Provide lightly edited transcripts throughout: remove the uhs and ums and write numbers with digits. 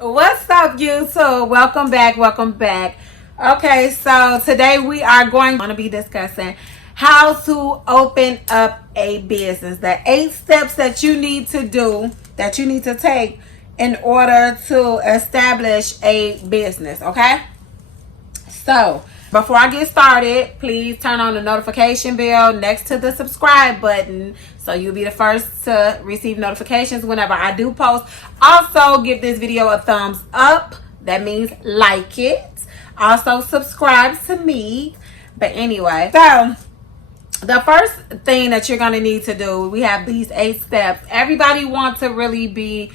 What's up, YouTube? Welcome back. Welcome back. Okay, so today we are going to be discussing how to open up a business. The 8 steps that you need to do, that you need to take in order to establish a business. Okay, so before I get started, please turn on the notification bell next to the subscribe button so you'll be the first to receive notifications whenever I do post. Also, give this video a thumbs up. That means like it. Also, subscribe to me. But anyway, so the first thing that you're going to need to do, we have these 8 steps. Everybody wants to really be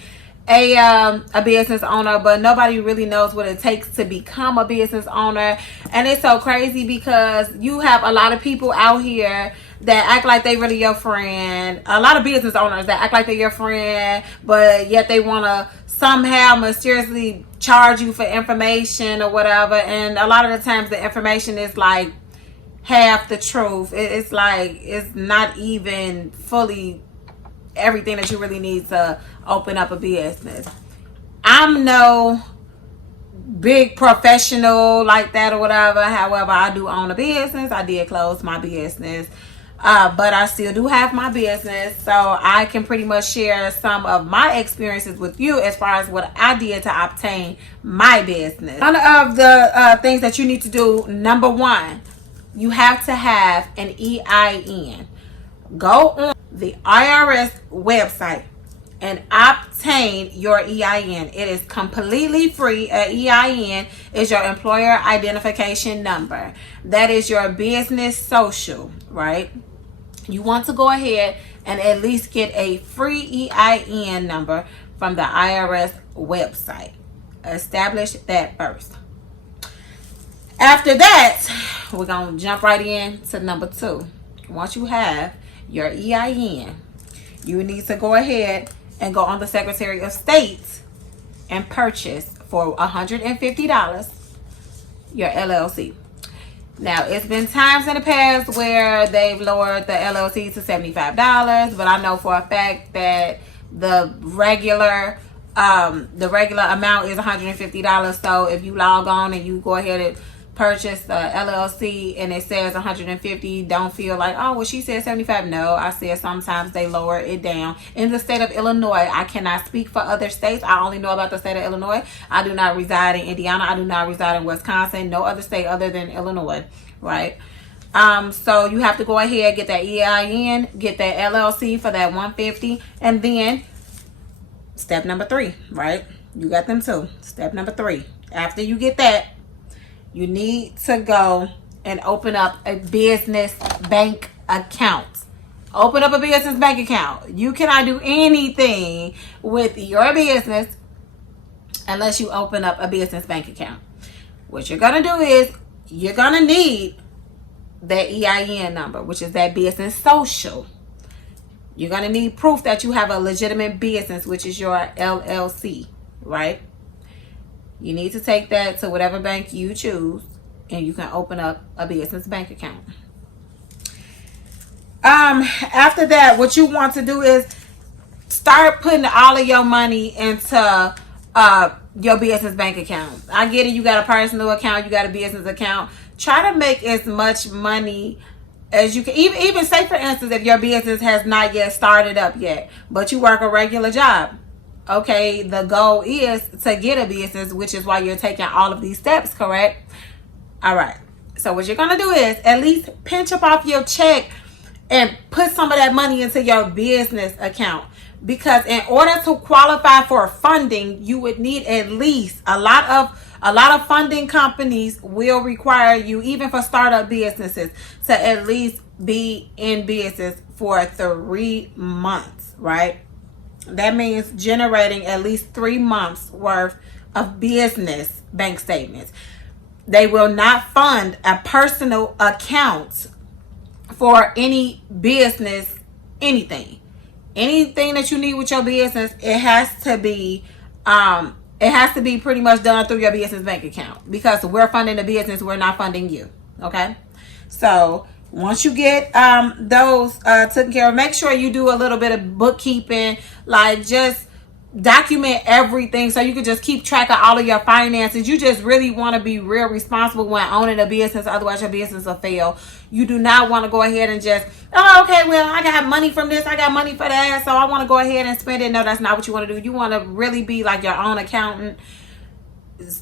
a business owner, but nobody really knows what it takes to become a business owner. And it's so crazy because you have a lot of people out here that act like they really your friend, a lot of business owners that act like they're your friend, but yet they want to somehow mysteriously charge you for information or whatever. And a lot of the times the information is like half the truth. It's like it's not even fully everything that you really need to open up a business. I'm no big professional like that or whatever. However, I do own a business. I did close my business, but I still do have my business, so I can pretty much share some of my experiences with you as far as what I did to obtain my business. One of the things that you need to do, number 1, you have to have an EIN. Go on the IRS website and obtain your EIN. It is completely free. An EIN is your employer identification number. That is your business social, right? You want to go ahead and at least get a free EIN number from the IRS website. Establish that first. After that, we're going to jump right in to number 2. Once you have your EIN, you need to go ahead and go on the Secretary of State and purchase for $150 your LLC. Now, it's been times in the past where they've lowered the LLC to $75, but I know for a fact that the regular amount is $150. So if you log on and you go ahead and purchase the LLC and it says 150, don't feel like, oh, well, she said 75. No, I said sometimes they lower it down. In the state of Illinois, I cannot speak for other states. I only know about the state of Illinois. I do not reside in Indiana. I do not reside in Wisconsin. No other state other than Illinois, right? So you have to go ahead, get that EIN, get that LLC for that 150, and then step number 3, right? You got them too. Step number 3. After you get that, you need to go and open up a business bank account. Open up a business bank account. You cannot do anything with your business unless you open up a business bank account. What you're going to do is you're going to need that EIN number, which is that business social. You're going to need proof that you have a legitimate business, which is your LLC, right? You need to take that to whatever bank you choose, and you can open up a business bank account. After that, what you want to do is start putting all of your money into your business bank account. I get it. You got a personal account. You got a business account. Try to make as much money as you can. Even say, for instance, if your business has not yet started up yet, but you work a regular job. Okay, the goal is to get a business, which is why you're taking all of these steps, correct? All right. So what you're going to do is at least pinch up off your check and put some of that money into your business account. Because in order to qualify for funding, you would need at least a lot of funding companies will require you, even for startup businesses, to at least be in business for 3 months, right? That means generating at least 3 months worth of business bank statements. They will not fund a personal account for any business, anything that you need with your business. It has to be pretty much done through your business bank account, because we're funding the business. We're not funding you. Okay. So once you get those taken care of, make sure you do a little bit of bookkeeping, like just document everything so you can just keep track of all of your finances. You just really want to be real responsible when owning a business, otherwise your business will fail. You do not want to go ahead and just, oh, okay, well, I got money from this, I got money for that, so I want to go ahead and spend it. No, that's not what you want to do. You want to really be like your own accountant,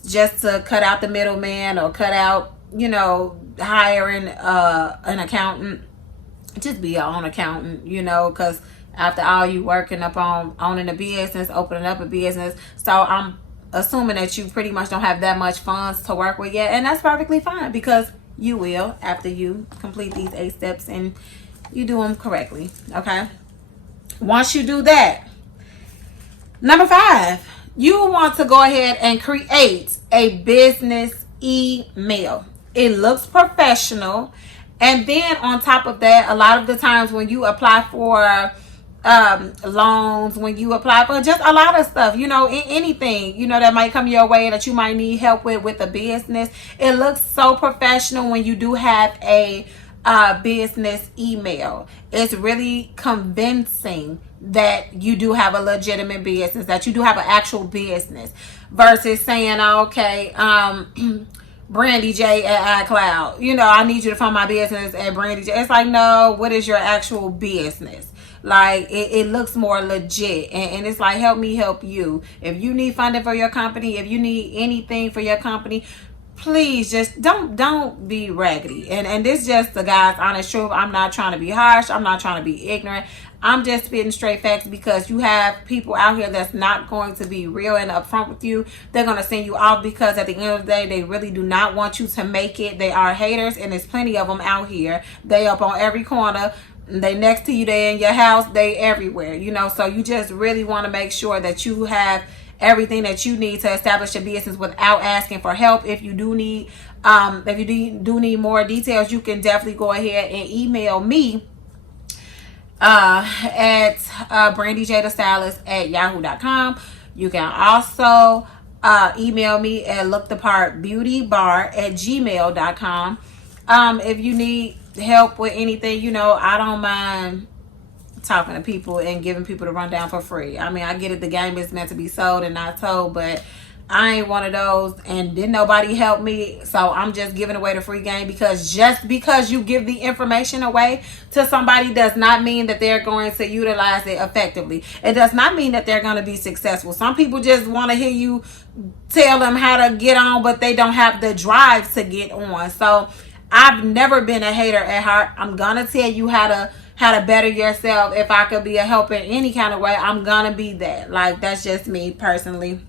just to cut out the middleman, or cut out, hiring an accountant. Just be your own accountant, because after all, you working up on owning a business, opening up a business. So I'm assuming that you pretty much don't have that much funds to work with yet. And that's perfectly fine, because you will after you complete these 8 steps and you do them correctly. Okay. Once you do that, number 5, you want to go ahead and create a business email. It looks professional. And then on top of that, a lot of the times when you apply for loans, when you apply for just a lot of stuff, anything, that might come your way that you might need help with a business, it looks so professional when you do have a business email. It's really convincing that you do have a legitimate business, that you do have an actual business, versus saying, okay, Brandy J at iCloud, I need you to fund my business at Brandy J. It's like, no, what is your actual business? Like, it looks more legit, and it's like, help me help you. If you need funding for your company, if you need anything for your company, please just don't be raggedy. And this just the God's honest truth. I'm not trying to be harsh. I'm not trying to be ignorant. I'm just spitting straight facts, because you have people out here that's not going to be real and upfront with you. They're going to send you off, because at the end of the day, they really do not want you to make it. They are haters, and there's plenty of them out here. They up on every corner. They next to you, they in your house, they everywhere, so you just really want to make sure that you have everything that you need to establish your business without asking for help. If you do need more details, you can definitely go ahead and email me at brandyjthestylist@yahoo.com. You can also email me at lookthepartbeautybar@gmail.com. If you need help with anything, I don't mind talking to people and giving people the rundown for free. I mean, I get it, the game is meant to be sold and not told, but I ain't one of those, and didn't nobody help me, so I'm just giving away the free game. Because just because you give the information away to somebody does not mean that they're going to utilize it effectively. It does not mean that they're going to be successful. Some people just want to hear you tell them how to get on, but they don't have the drive to get on. So I've never been a hater at heart. I'm gonna tell you how to better yourself. If I could be a help in any kind of way, I'm gonna be that. Like, that's just me personally.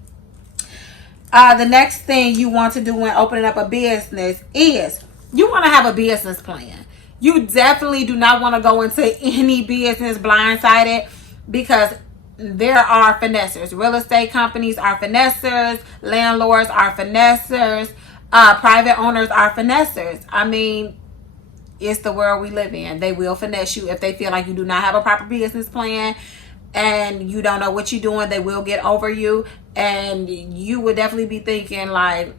The next thing you want to do when opening up a business is you want to have a business plan. You definitely do not want to go into any business blindsided, because there are finessers. Real estate companies are finessers. Landlords are finessers. Private owners are finessers. I mean, it's the world we live in. They will finesse you if they feel like you do not have a proper business plan and you don't know what you're doing. They will get over you, and you would definitely be thinking like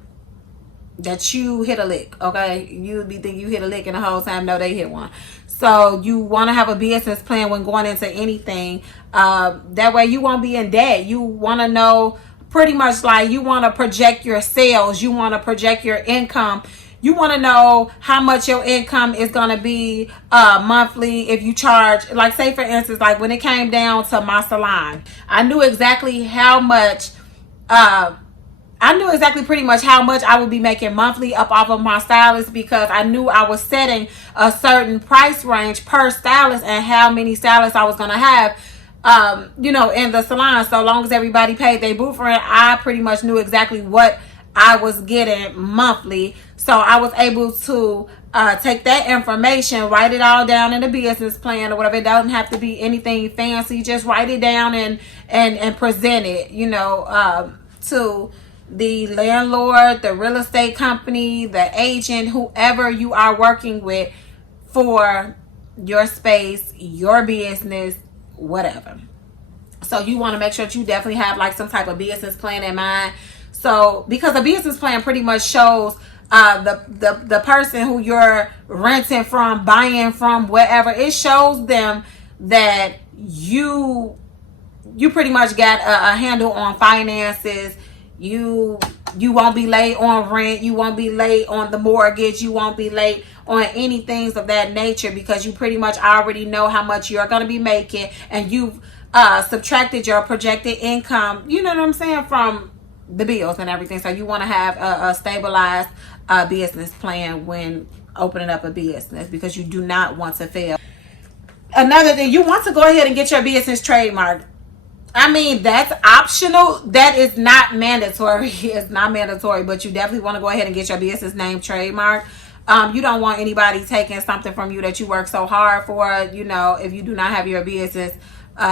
that you hit a lick. Okay, you would be thinking you hit a lick, and the whole time, no, they hit one. So you want to have a business plan when going into anything. That way you won't be in debt. You want to know pretty much, like, you want to project your sales. You want to project your income. You want to know how much your income is going to be monthly if you charge. Like, say for instance, like when it came down to my salon, I knew exactly how much pretty much how much I would be making monthly up off of my stylist, because I knew I was setting a certain price range per stylist and how many stylists I was going to have in the salon. So long as everybody paid their booth rent, I pretty much knew exactly what I was getting monthly. So I was able to take that information, write it all down in a business plan or whatever. It doesn't have to be anything fancy. Just write it down and present it, to the landlord, the real estate company, the agent, whoever you are working with for your space, your business, whatever. So you want to make sure that you definitely have like some type of business plan in mind. So because a business plan pretty much shows the person who you're renting from, buying from, wherever, it shows them that you you pretty much got a handle on finances. You won't be late on rent. You won't be late on the mortgage. You won't be late on any things of that nature, because you pretty much already know how much you're going to be making, and you've subtracted your projected income, you know what I'm saying, from the bills and everything. So you want to have a stabilized business plan when opening up a business, because you do not want to fail. Another thing, you want to go ahead and get your business trademarked. I mean, that's optional. That is not mandatory. It's not mandatory, but you definitely want to go ahead and get your business name trademarked. You don't want anybody taking something from you that you work so hard for. You know, if you do not have your business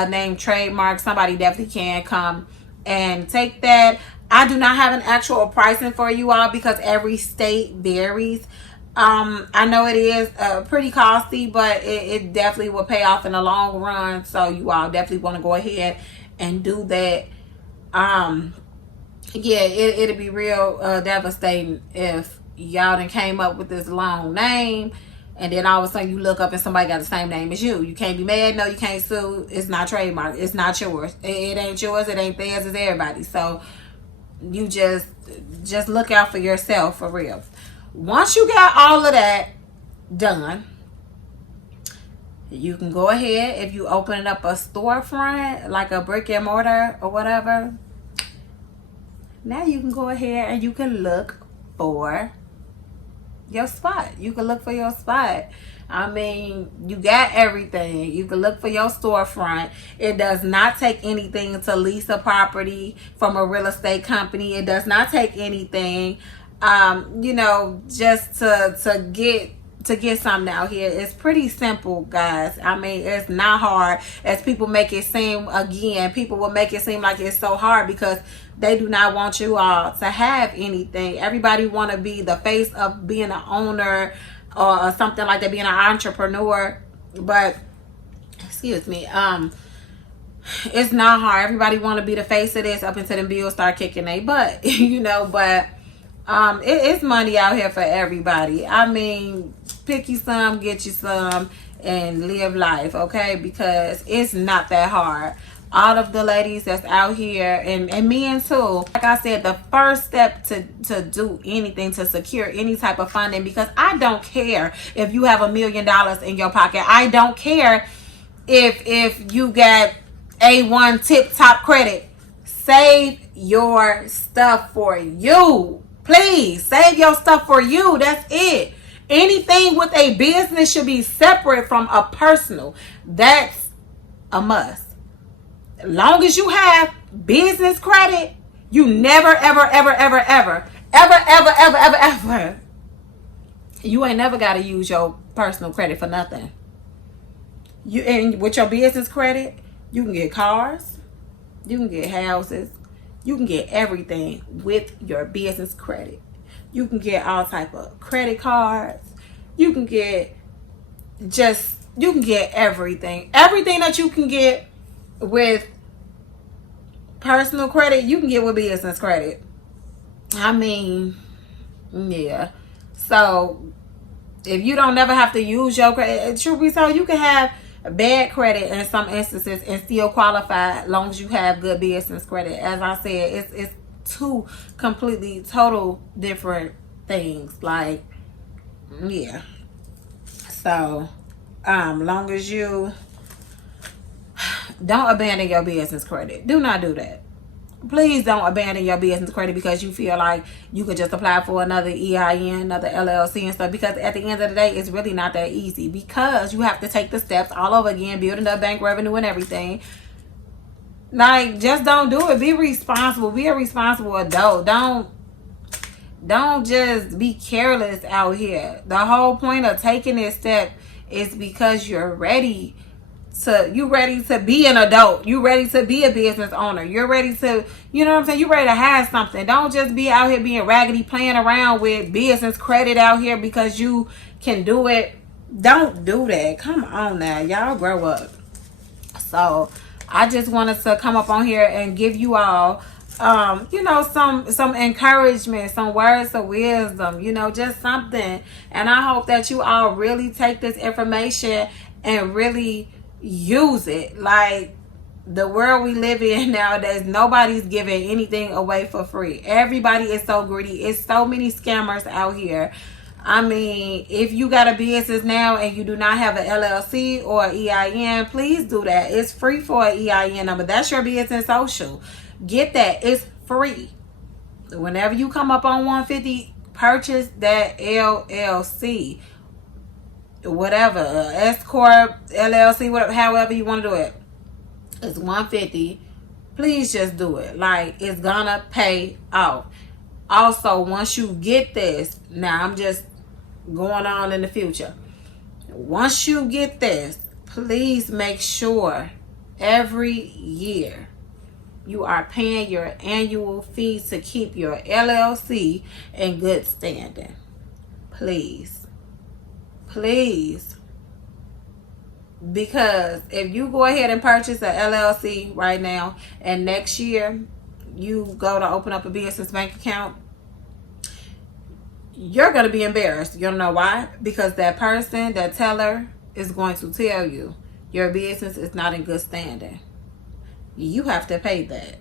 name trademark, somebody definitely can come and take that. I do not have an actual pricing for you all, because every state varies. I know it is pretty costly, but it definitely will pay off in the long run. So you all definitely want to go ahead and do that. Yeah, it'll be real devastating if y'all done came up with this long name, and then all of a sudden you look up and somebody got the same name as you. You can't be mad. No, you can't sue. It's not trademark. It's not yours. It ain't yours. It ain't theirs. It's everybody's. So you just look out for yourself, for real. Once you got all of that done, you can go ahead, if you opening up a storefront, like a brick and mortar or whatever, now you can go ahead and you can look for your spot. You can look for your spot. I mean, you got everything. You can look for your storefront. It does not take anything to lease a property from a real estate company. It does not take anything, you know, just to get something out here. It's pretty simple, guys. I mean, it's not hard as people make it seem. Again, people will make it seem like it's so hard because they do not want you all to have anything. Everybody want to be the face of being an owner or something like that, being an entrepreneur. But excuse me, it's not hard. Everybody want to be the face of this up until them bills start kicking their butt, you know. But it's money out here for everybody. I mean, pick you some, get you some, and live life, okay? Because it's not that hard. All of the ladies that's out here, and men too, like I said, the first step to do anything, to secure any type of funding, because I don't care if you have $1 million in your pocket. I don't care if you got A1 tip top credit. Save your stuff for you. Please save your stuff for you. That's it. Anything with a business should be separate from a personal. That's a must. Long as you have business credit, you never, ever, you ain't never got to use your personal credit for nothing. And with your business credit, you can get cars, you can get houses, you can get everything with your business credit. You can get all type of credit cards. You can get everything. Everything that you can get with personal credit, you can get with business credit. I mean, yeah. So if you don't never have to use your credit, truth be told, you can have bad credit in some instances and still qualify as long as you have good business credit. As I said, it's two completely total different things. Like, yeah. So long as you don't abandon your business credit. Do not do that. Please don't abandon your business credit because you feel like you could just apply for another EIN, another LLC and stuff. Because at the end of the day, it's really not that easy. Because you have to take the steps all over again, building up bank revenue and everything. Like, just don't do it. Be responsible. Be a responsible adult. Don't just be careless out here. The whole point of taking this step is because you're ready to be an adult. You ready to be a business owner. You're ready to, you know what I'm saying? You ready to have something. Don't just be out here being raggedy, playing around with business credit out here because you can do it. Don't do that. Come on now. Y'all grow up. So I just wanted to come up on here and give you all you know, some encouragement, some words of wisdom, you know, just something. And I hope that you all really take this information and really use it. Like, the world we live in nowadays, nobody's giving anything away for free. Everybody is so greedy. It's so many scammers out here. I mean, if you got a business now and you do not have an LLC or EIN, please do that. It's free for an EIN number. That's your business social. Get that. It's free. Whenever you come up on 150, purchase that LLC. Whatever. S Corp, LLC, whatever, however you want to do it. It's 150. Please just do it. Like, it's gonna pay off. Also, once you get this, now I'm just going on in the future. Once you get this, please make sure every year you are paying your annual fees to keep your LLC in good standing. Please. Please. Because if you go ahead and purchase a LLC right now and next year you go to open up a business bank account, you're going to be embarrassed. You don't know why? Because that person, that teller, is going to tell you your business is not in good standing. You have to pay that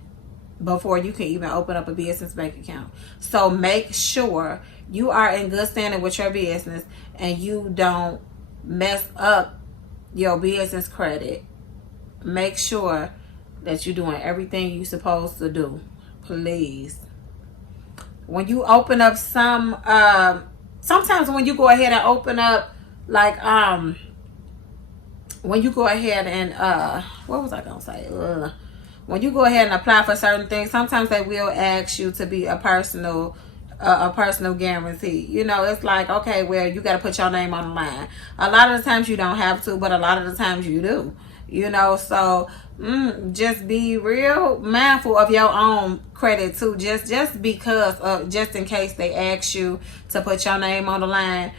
before you can even open up a business bank account. So make sure you are in good standing with your business and you don't mess up your business credit. Make sure that you're doing everything you're supposed to do. Please. When you open up sometimes when you go ahead and open up, like, when you go ahead and, what was I going to say? When you go ahead and apply for certain things, sometimes they will ask you to be a personal guarantee. You know, it's like, okay, well, you got to put your name on the line. A lot of the times you don't have to, but a lot of the times you do. You know, so just be real mindful of your own credit too. Just because of, just in case they ask you to put your name on the line,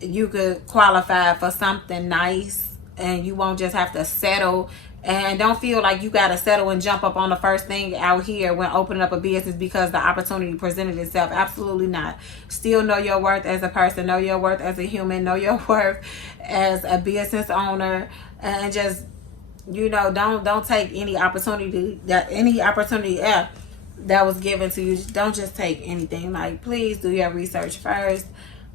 you could qualify for something nice, and you won't just have to settle. And don't feel like you got to settle and jump up on the first thing out here when opening up a business because the opportunity presented itself. Absolutely not. Still know your worth as a person. Know your worth as a human. Know your worth as a business owner. And just, you know, don't take any opportunity that was given to you. Don't just take anything. Like, please do your research first.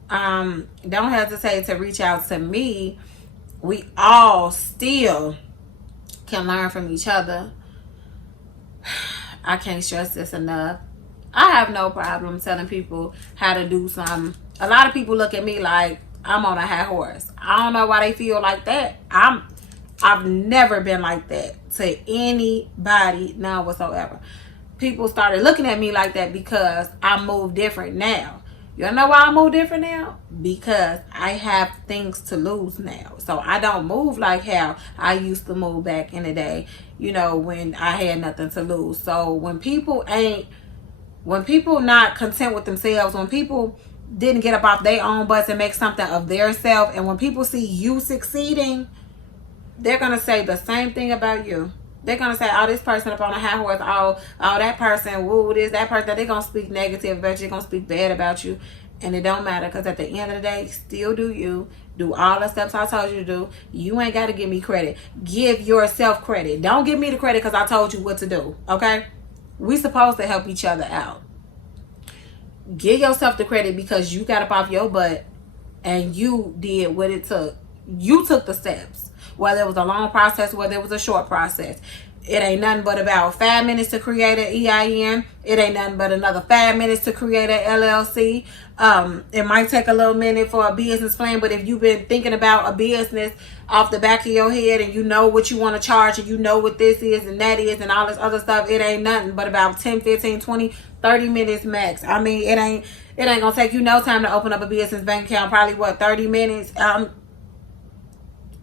Don't hesitate to reach out to me. We all still can learn from each other. I can't stress this enough. I have no problem telling people how to do something. A lot of people look at me like I'm on a high horse. I don't know why they feel like that. I've never been like that to anybody, none whatsoever. People started looking at me like that because I move different now. You know why I move different now? Because I have things to lose now. So I don't move like how I used to move back in the day, you know, when I had nothing to lose. So when people not content with themselves, when people didn't get up off their own butts and make something of their self, and when people see you succeeding, they're going to say the same thing about you. They're going to say, oh, this person up on a high horse, oh, that person, woo, this, that person. They're going to speak negative about you. They're going to speak bad about you. And it don't matter, because at the end of the day, still do you. Do all the steps I told you to do. You ain't got to give me credit. Give yourself credit. Don't give me the credit because I told you what to do, okay? We supposed to help each other out. Give yourself the credit because you got up off your butt and you did what it took. You took the steps. Whether it was a long process, whether it was a short process. It ain't nothing but about 5 minutes to create an EIN. It ain't nothing but another 5 minutes to create an LLC. It might take a little minute for a business plan, but if you've been thinking about a business off the back of your head and you know what you want to charge and you know what this is and that is and all this other stuff, it ain't nothing but about 10, 15, 20, 30 minutes max. I mean, it ain't going to take you no time to open up a business bank account. Probably, 30 minutes?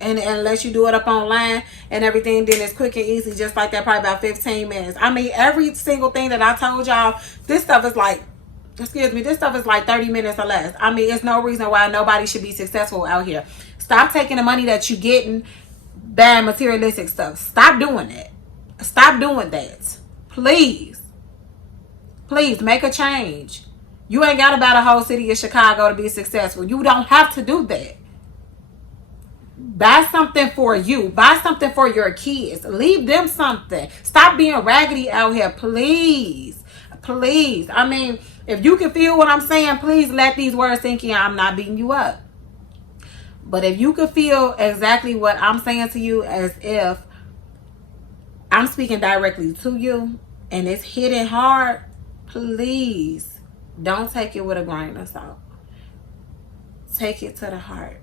And unless you do it up online and everything, then it's quick and easy, just like that, probably about 15 minutes. I mean, every single thing that I told y'all, this stuff is like 30 minutes or less. I mean, it's no reason why nobody should be successful out here. Stop taking the money that you're getting, buying materialistic stuff. Stop doing that. Stop doing that. Please. Please, make a change. You ain't got to buy the whole city of Chicago to be successful. You don't have to do that. Buy something for you. Buy something for your kids. Leave them something. Stop being raggedy out here, please. Please. I mean, if you can feel what I'm saying, please let these words sink in. I'm not beating you up. But if you could feel exactly what I'm saying to you, as if I'm speaking directly to you and it's hitting hard, please don't take it with a grain of salt. Take it to the heart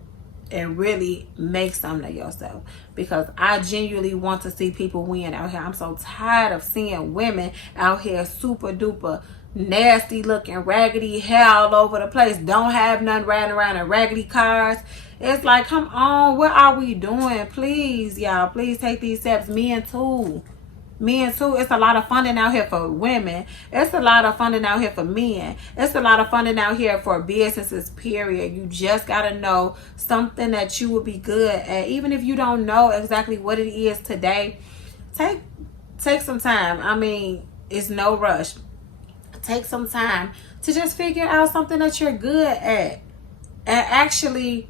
and really make something of yourself, because I genuinely want to see people win out here. I'm so tired of seeing women out here super duper nasty looking, raggedy, hair all over the place, don't have none, riding around in raggedy cars. It's like, come on, what are we doing? Please, y'all, please take these steps. Men too. Men too. It's a lot of funding out here for women. It's a lot of funding out here for men. It's a lot of funding out here for businesses, period. You just got to know something that you will be good at. Even if you don't know exactly what it is today, take some time. I mean, it's no rush. Take some time to just figure out something that you're good at and actually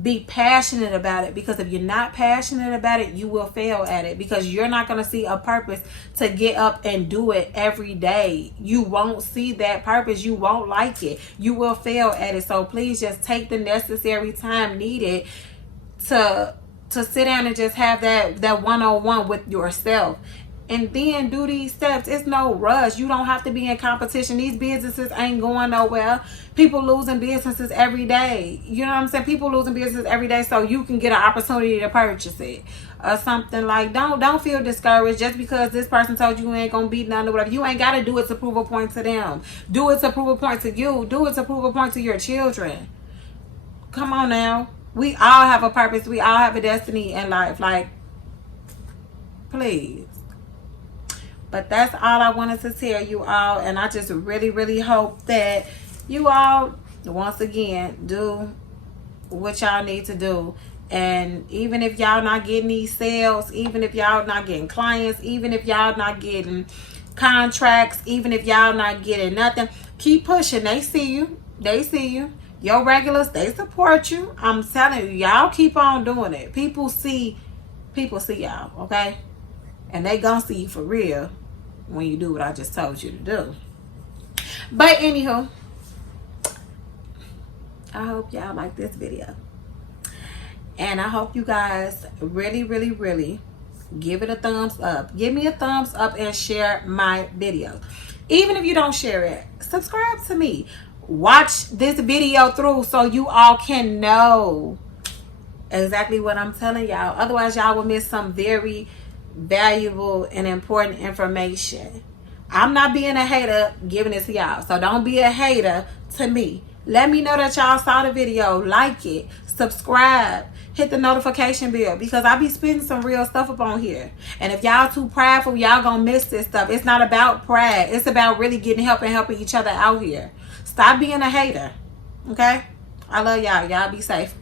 be passionate about it, because if you're not passionate about it, you will fail at it, because you're not going to see a purpose to get up and do it every day. You won't see that purpose. You won't like it. You will fail at it. So please just take the necessary time needed to sit down and just have that one-on-one with yourself. And then do these steps. It's no rush. You don't have to be in competition. These businesses ain't going nowhere. People losing businesses every day. You know what I'm saying? People losing businesses every day, so you can get an opportunity to purchase it or something. Like, don't feel discouraged just because this person told you ain't gonna beat none or whatever. You ain't gotta do it to prove a point to them. Do it to prove a point to you. Do it to prove a point to your children. Come on now. We all have a purpose. We all have a destiny in life. Like, please. But that's all I wanted to tell you all. And I just really, really hope that you all, once again, do what y'all need to do. And even if y'all not getting these sales, even if y'all not getting clients, even if y'all not getting contracts, even if y'all not getting nothing, keep pushing. They see you. They see you. Your regulars, they support you. I'm telling you, y'all keep on doing it. People see y'all, okay? And they gonna see you for real when you do what I just told you to do. But anywho, I hope y'all like this video. And I hope you guys really, really, really give it a thumbs up. Give me a thumbs up and share my videos. Even if you don't share it, subscribe to me. Watch this video through so you all can know exactly what I'm telling y'all. Otherwise, y'all will miss some very valuable and important information. I'm not being a hater giving it to y'all, so don't be a hater to me. Let me know that y'all saw the video. Like it, subscribe, hit the notification bell, because I be spitting some real stuff up on here. And if y'all too prideful, y'all gonna miss this stuff. It's not about pride. It's about really getting help and helping each other out here. Stop being a hater. Okay? I love y'all. Y'all be safe.